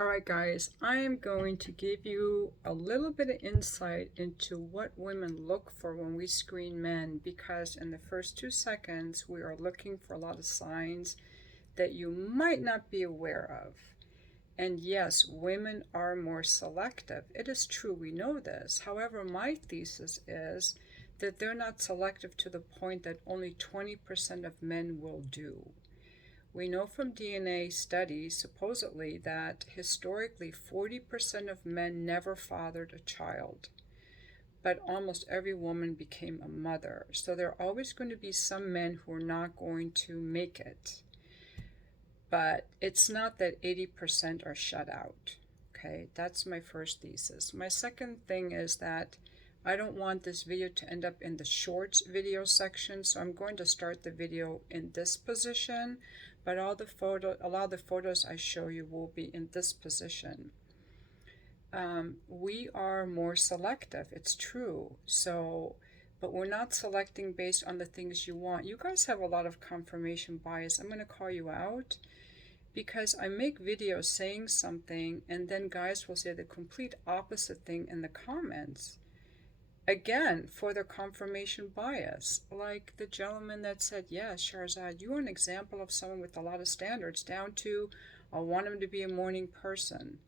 Alright guys, I am going to give you a little bit of insight into what women look for when we screen men, because in the first 2 seconds we are looking for a lot of signs that you might not be aware of. And yes, women are more selective. It is true, we know this. However, my thesis is that they're not selective to the point that only 20% of men will do. We know from DNA studies, supposedly, that historically 40% of men never fathered a child, but almost every woman became a mother. So there are always going to be some men who are not going to make it. But it's not that 80% are shut out. Okay, that's my first thesis. My second thing is that I don't want this video to end up in the shorts video section, so I'm going to start the video in this position, but a lot of the photos I show you will be in this position. We are more selective, it's true. But we're not selecting based on the things you want. You guys have a lot of confirmation bias. I'm going to call you out because I make videos saying something and then guys will say the complete opposite thing in the comments. Again, for their confirmation bias. Like the gentleman that said, yes, Shahrazad, you are an example of someone with a lot of standards, down to I want him to be a morning person.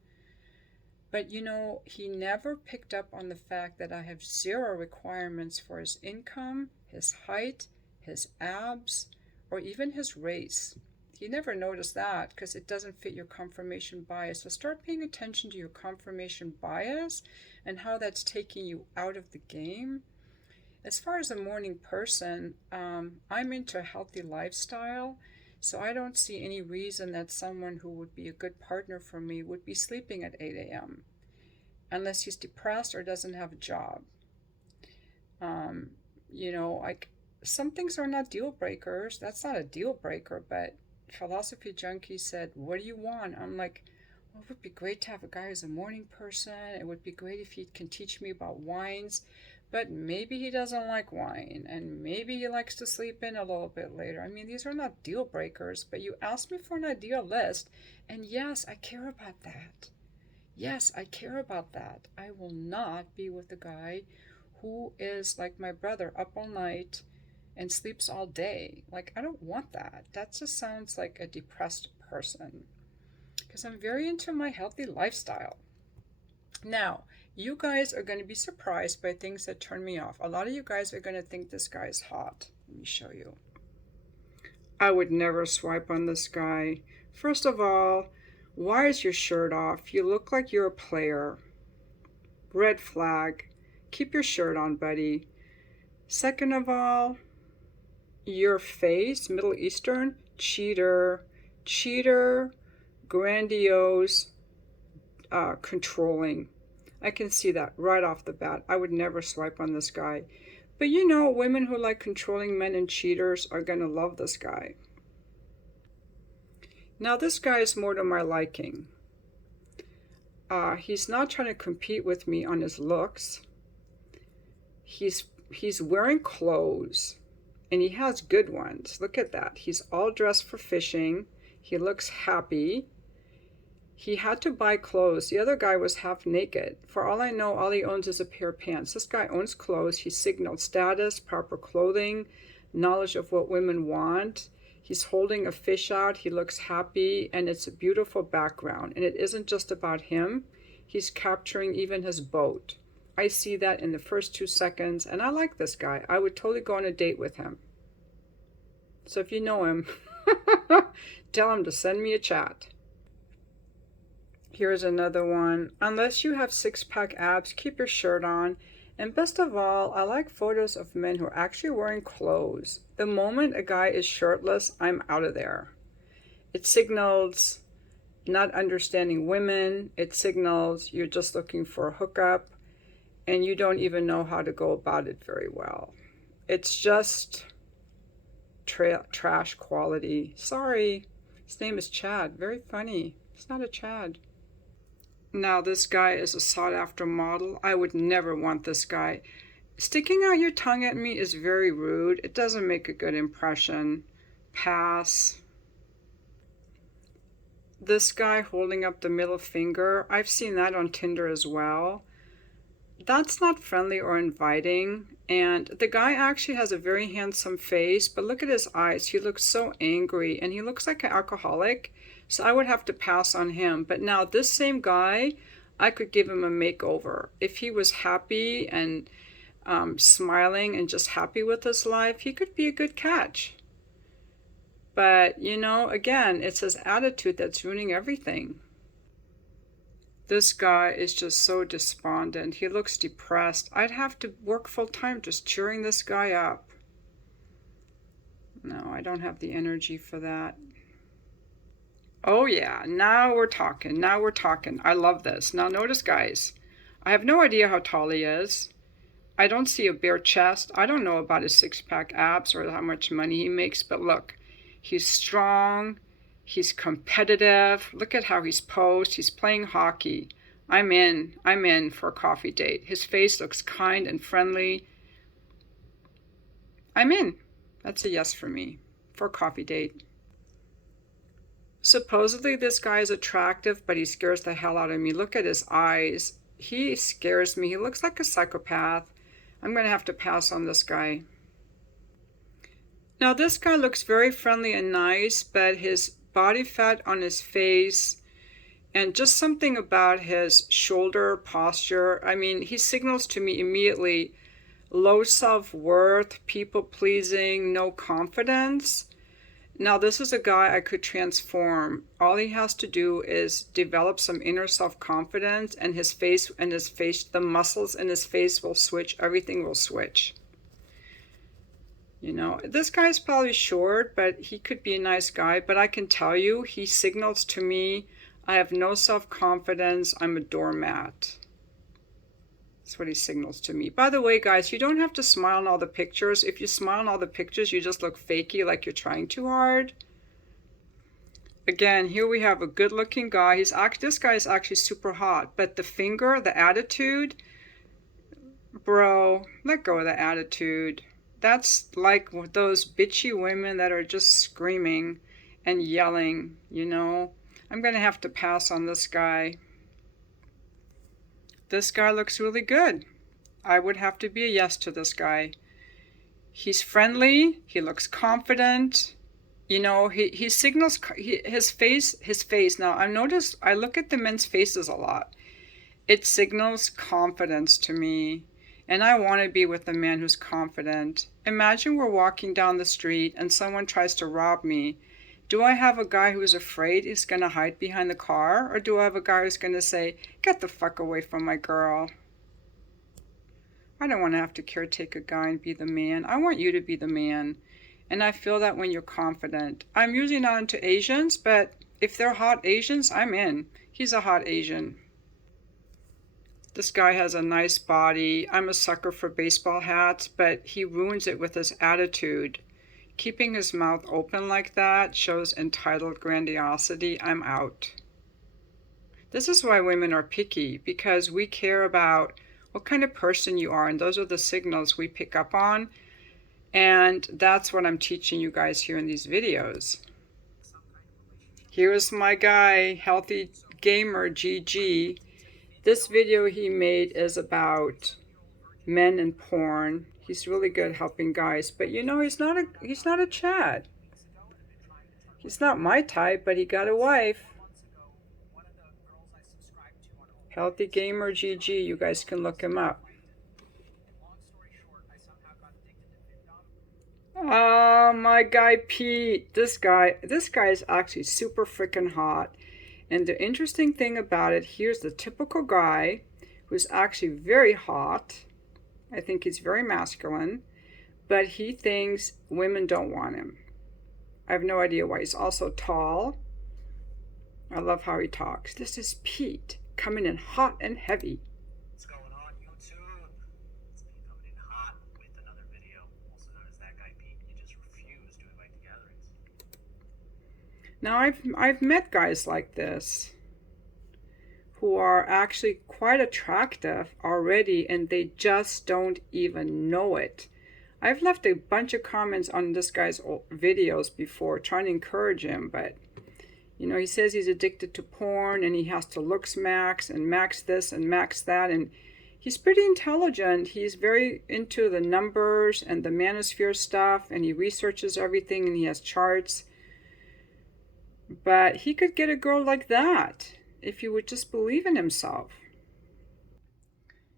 But you know, he never picked up on the fact that I have zero requirements for his income, his height, his abs, or even his race. He never noticed that because it doesn't fit your confirmation bias. So start paying attention to your confirmation bias and how that's taking you out of the game. As far as a morning person, I'm into a healthy lifestyle, so I don't see any reason that someone who would be a good partner for me would be sleeping at 8 a.m. unless he's depressed or doesn't have a job. Like some things are not deal breakers. That's not a deal breaker, but Philosophy Junkie said, what do you want? I'm like, well, it would be great to have a guy who's a morning person. It would be great if he can teach me about wines, but maybe he doesn't like wine, and maybe he likes to sleep in a little bit later. I mean, these are not deal breakers, but you asked me for an ideal list, and yes, I care about that. Yes, I care about that. I will not be with a guy who is like my brother, up all night and sleeps all day. Like, I don't want that. That just sounds like a depressed person. Because I'm very into my healthy lifestyle. Now, you guys are going to be surprised by things that turn me off. A lot of you guys are going to think this guy is hot. Let me show you. I would never swipe on this guy. First of all, why is your shirt off? You look like you're a player. Red flag. Keep your shirt on, buddy. Second of all, your face, Middle Eastern, cheater, grandiose, controlling. I can see that right off the bat. I would never swipe on this guy. But you know, women who like controlling men and cheaters are going to love this guy. Now, this guy is more to my liking. He's not trying to compete with me on his looks. He's wearing clothes, and he has good ones. Look at that. He's all dressed for fishing. He looks happy. He had to buy clothes. The other guy was half naked. For all I know, all he owns is a pair of pants. This guy owns clothes. He signaled status, proper clothing, knowledge of what women want. He's holding a fish out. He looks happy, and it's a beautiful background. And it isn't just about him. He's capturing even his boat. I see that in the first 2 seconds, and I like this guy. I would totally go on a date with him. So if you know him, tell him to send me a chat. Here's another one. Unless you have six-pack abs, keep your shirt on. And best of all, I like photos of men who are actually wearing clothes. The moment a guy is shirtless, I'm out of there. It signals not understanding women. It signals you're just looking for a hookup, and you don't even know how to go about it very well. It's just trash quality. Sorry. His name is Chad. Very funny. It's not a Chad. Now, this guy is a sought-after model. I would never want this guy. Sticking out your tongue at me is very rude. It doesn't make a good impression. Pass. this guy holding up the middle finger, I've seen that on Tinder as well. That's not friendly or inviting. And the guy actually has a very handsome face, but look at his eyes. He looks so angry and he looks like an alcoholic. So I would have to pass on him. But now this same guy, I could give him a makeover. If he was happy and smiling and just happy with his life, he could be a good catch. But, you know, again, it's his attitude that's ruining everything. This guy is just so despondent. He looks depressed. I'd have to work full time just cheering this guy up. No, I don't have the energy for that. Oh yeah, now we're talking. Now we're talking. I love this. Now notice, guys, I have no idea how tall he is. I don't see a bare chest. I don't know about his six-pack abs or how much money he makes, but look, he's strong. He's competitive. Look at how he's posed. He's playing hockey. I'm in for a coffee date. His face looks kind and friendly. I'm in. That's a yes for me for a coffee date. Supposedly this guy is attractive, but he scares the hell out of me. Look at his eyes. He scares me. He looks like a psychopath. I'm going to have to pass on this guy. Now this guy looks very friendly and nice, but his body fat on his face and just something about his shoulder posture, I mean, he signals to me immediately low self-worth, people-pleasing, no confidence. Now this is a guy I could transform. All he has to do is develop some inner self-confidence, and his face, the muscles in his face will switch, everything will switch. You know, this guy's probably short, but he could be a nice guy. But I can tell you, he signals to me, I have no self-confidence, I'm a doormat. That's what he signals to me. By the way, guys, you don't have to smile in all the pictures. If you smile in all the pictures, you just look fakey, like you're trying too hard. Again, here we have a good-looking guy. This guy is actually super hot. But the finger, the attitude, bro, let go of the attitude. That's like those bitchy women that are just screaming and yelling, you know. I'm going to have to pass on this guy. This guy looks really good. I would have to be a yes to this guy. He's friendly. He looks confident. You know, he signals his face. Now, I look at the men's faces a lot. It signals confidence to me. And I want to be with a man who's confident. Imagine we're walking down the street and someone tries to rob me. Do I have a guy who's afraid he's going to hide behind the car? Or do I have a guy who's going to say, get the fuck away from my girl? I don't want to have to caretake a guy and be the man. I want you to be the man. And I feel that when you're confident. I'm usually not into Asians, but if they're hot Asians, I'm in. He's a hot Asian. This guy has a nice body. I'm a sucker for baseball hats, but he ruins it with his attitude. Keeping his mouth open like that shows entitled grandiosity. I'm out. This is why women are picky, because we care about what kind of person you are, and those are the signals we pick up on. And that's what I'm teaching you guys here in these videos. Here's my guy, Healthy Gamer GG. This video he made is about men and porn. He's really good helping guys, but you know, he's not a Chad. He's not my type, but he got a wife. Healthy Gamer GG, you guys can look him up. Oh, my guy Pete. This guy is actually super freaking hot. And the interesting thing about it, here's the typical guy who's actually very hot. I think he's very masculine, but he thinks women don't want him. I have no idea why. He's also tall. I love how he talks. This is Pete, coming in hot and heavy. What's going on, YouTube? It's me coming in hot with another video, also known as That Guy Pete. You just refuse to invite to gatherings. Now, I've met guys like this who are actually quite attractive already, and they just don't even know it. I've left a bunch of comments on this guy's videos before trying to encourage him, but You know, he says he's addicted to porn and he has to looks max and max this and max that. And he's pretty intelligent. He's very into the numbers and the manosphere stuff, and he researches everything and he has charts. But he could get a girl like that if he would just believe in himself.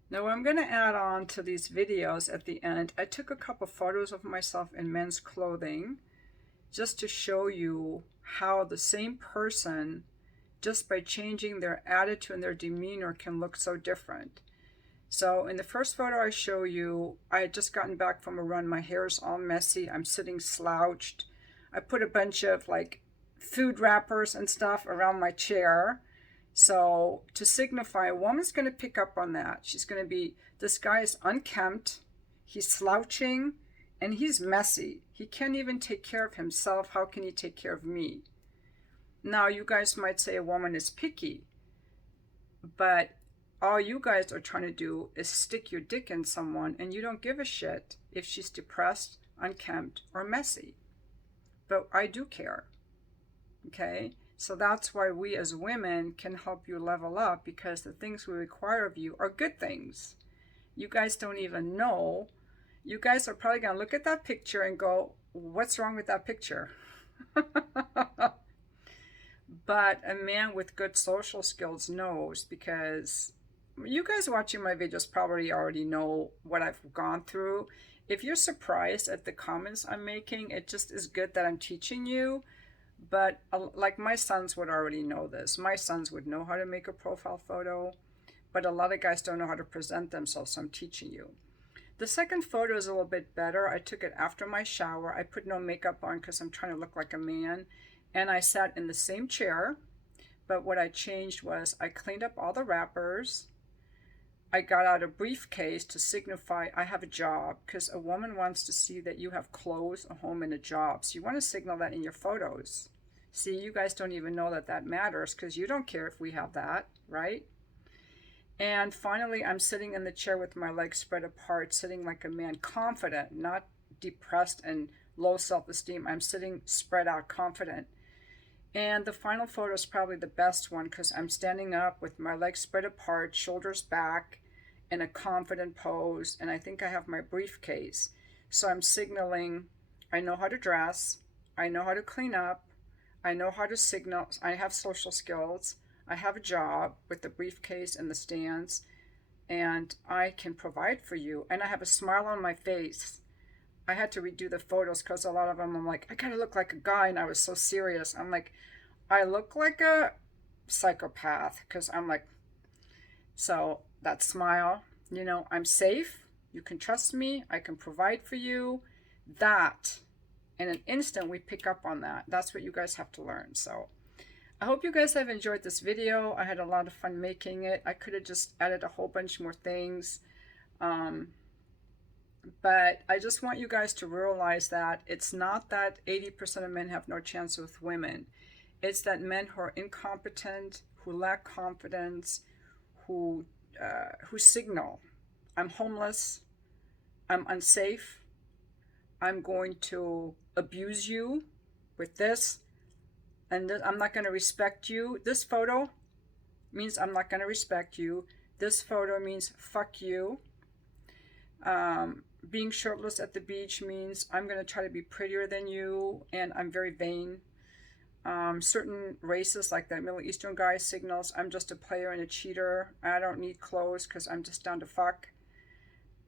Now, what I'm going to add on to these videos at the end, I took a couple photos of myself in men's clothing just to show you how the same person, just by changing their attitude and their demeanor, can look so different. So in the first photo I show you, I had just gotten back from a run. My hair's all messy. I'm sitting slouched. I put a bunch of like food wrappers and stuff around my chair. So to signify, a woman's going to pick up on that. She's going to be, this guy is unkempt, he's slouching, and he's messy. He can't even take care of himself. How can he take care of me? Now, you guys might say a woman is picky, but all you guys are trying to do is stick your dick in someone, and you don't give a shit if she's depressed, unkempt, or messy. But I do care. Okay? So that's why we as women can help you level up, because the things we require of you are good things. You guys don't even know. You guys are probably going to look at that picture and go, what's wrong with that picture? But a man with good social skills knows, because you guys watching my videos probably already know what I've gone through. If you're surprised at the comments I'm making, it just is good that I'm teaching you. But like my sons would already know this. My sons would know how to make a profile photo, but a lot of guys don't know how to present themselves, so I'm teaching you. The second photo is a little bit better. I took it after my shower. I put no makeup on because I'm trying to look like a man. And I sat in the same chair, but what I changed was I cleaned up all the wrappers. I got out a briefcase to signify I have a job, because a woman wants to see that you have clothes, a home, and a job. So you want to signal that in your photos. See, you guys don't even know that that matters, because you don't care if we have that, right? And finally, I'm sitting in the chair with my legs spread apart, sitting like a man, confident, not depressed and low self-esteem. I'm sitting spread out, confident. And the final photo is probably the best one, because I'm standing up with my legs spread apart, shoulders back, in a confident pose, and I think I have my briefcase. So I'm signaling I know how to dress, I know how to clean up, I know how to signal, I have social skills, I have a job with the briefcase and the stands, and I can provide for you. And I have a smile on my face. I had to redo the photos because a lot of them I'm like, I gotta look like a guy, and I was so serious. I'm like, I look like a psychopath, because I'm like, so that smile, you know, I'm safe, you can trust me, I can provide for you. That, in an instant, we pick up on that. That's what you guys have to learn. So I hope you guys have enjoyed this video. I had a lot of fun making it. I could have just added a whole bunch more things. But I just want you guys to realize that it's not that 80% of men have no chance with women. It's that men who are incompetent, who lack confidence, who signal, I'm homeless, I'm unsafe, I'm going to abuse you with this, and I'm not going to respect you. This photo means I'm not going to respect you. This photo means fuck you. Being shirtless at the beach means I'm going to try to be prettier than you, and I'm very vain. Certain races, like that Middle Eastern guy, signals I'm just a player and a cheater. I don't need clothes because I'm just down to fuck.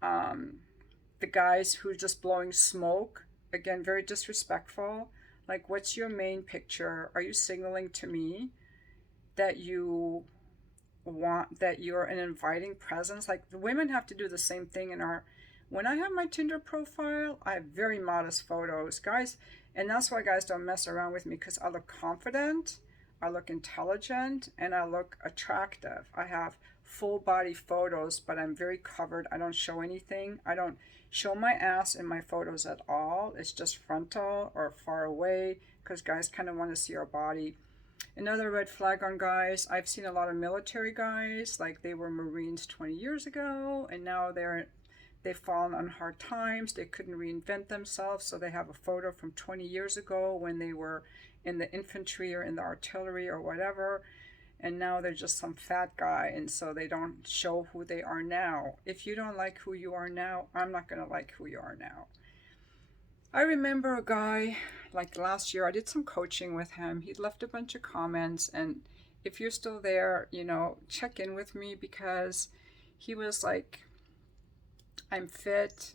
The guys who are just blowing smoke, again, very disrespectful. Like, what's your main picture? Are you signaling to me that you want, that you're an inviting presence? Like, the women have to do the same thing in our, when I have my Tinder profile, I have very modest photos, guys. And that's why guys don't mess around with me, because I look confident, I look intelligent, and I look attractive. I have full body photos, but I'm very covered. I don't show anything. I don't show my ass in my photos at all. It's just frontal or far away, because guys kind of want to see our body. Another red flag on guys, I've seen a lot of military guys, like they were Marines 20 years ago, and now they've fallen on hard times. They couldn't reinvent themselves, so they have a photo from 20 years ago when they were in the infantry or in the artillery or whatever, and now they're just some fat guy, and so they don't show who they are now. If you don't like who you are now, I'm not going to like who you are now. I remember a guy, like last year, I did some coaching with him. He'd left a bunch of comments, and if you're still there, check in with me, because he was like, I'm fit,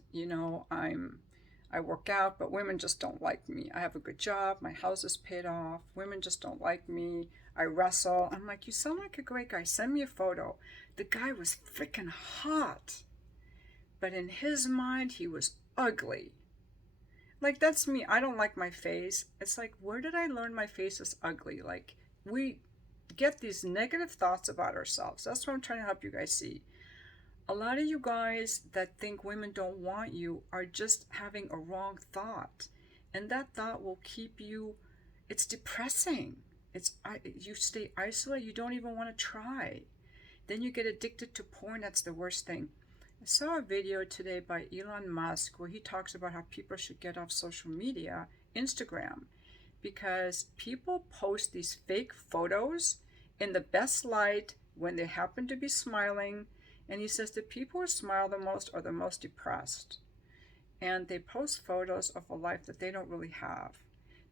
I work out, but women just don't like me. I have a good job, my house is paid off. Women just don't like me. I wrestle. I'm like, you sound like a great guy. Send me a photo. The guy was freaking hot, but in his mind, he was ugly. Like, that's me. I don't like my face. It's like, where did I learn my face is ugly? Like, we get these negative thoughts about ourselves. That's what I'm trying to help you guys see. A lot of you guys that think women don't want you are just having a wrong thought. And that thought will keep you, it's depressing. You stay isolated, you don't even want to try. Then you get addicted to porn, that's the worst thing. I saw a video today by Elon Musk where he talks about how people should get off social media, Instagram, because people post these fake photos in the best light when they happen to be smiling. And he says the people who smile the most are the most depressed. And they post photos of a life that they don't really have.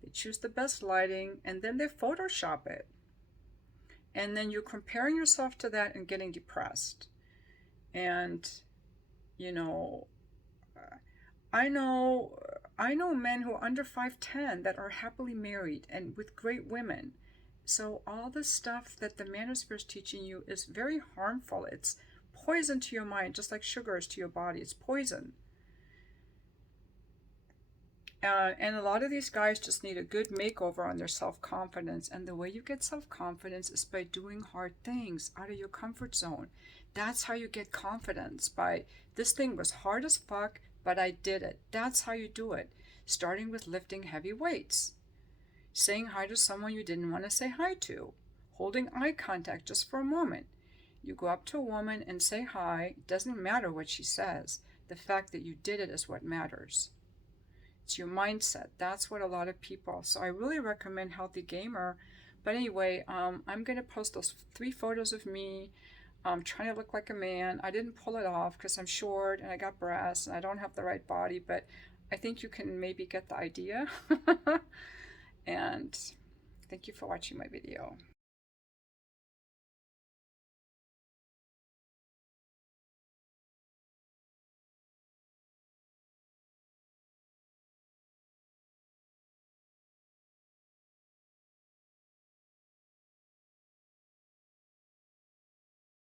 They choose the best lighting, and then they Photoshop it. And then you're comparing yourself to that and getting depressed. And, I know men who are under 5'10" that are happily married and with great women. So all the stuff that the manosphere is teaching you is very harmful. It's poison to your mind, just like sugar is to your body. It's poison. And a lot of these guys just need a good makeover on their self-confidence. And the way you get self-confidence is by doing hard things out of your comfort zone. That's how you get confidence. This thing was hard as fuck, but I did it. That's how you do it. Starting with lifting heavy weights. Saying hi to someone you didn't want to say hi to. Holding eye contact just for a moment. You go up to a woman and say hi. It doesn't matter what she says. The fact that you did it is what matters. It's your mindset. That's what a lot of people. So I really recommend Healthy Gamer. But anyway, I'm going to post those 3 photos of me trying to look like a man. I didn't pull it off because I'm short and I got breasts and I don't have the right body. But I think you can maybe get the idea. And thank you for watching my video.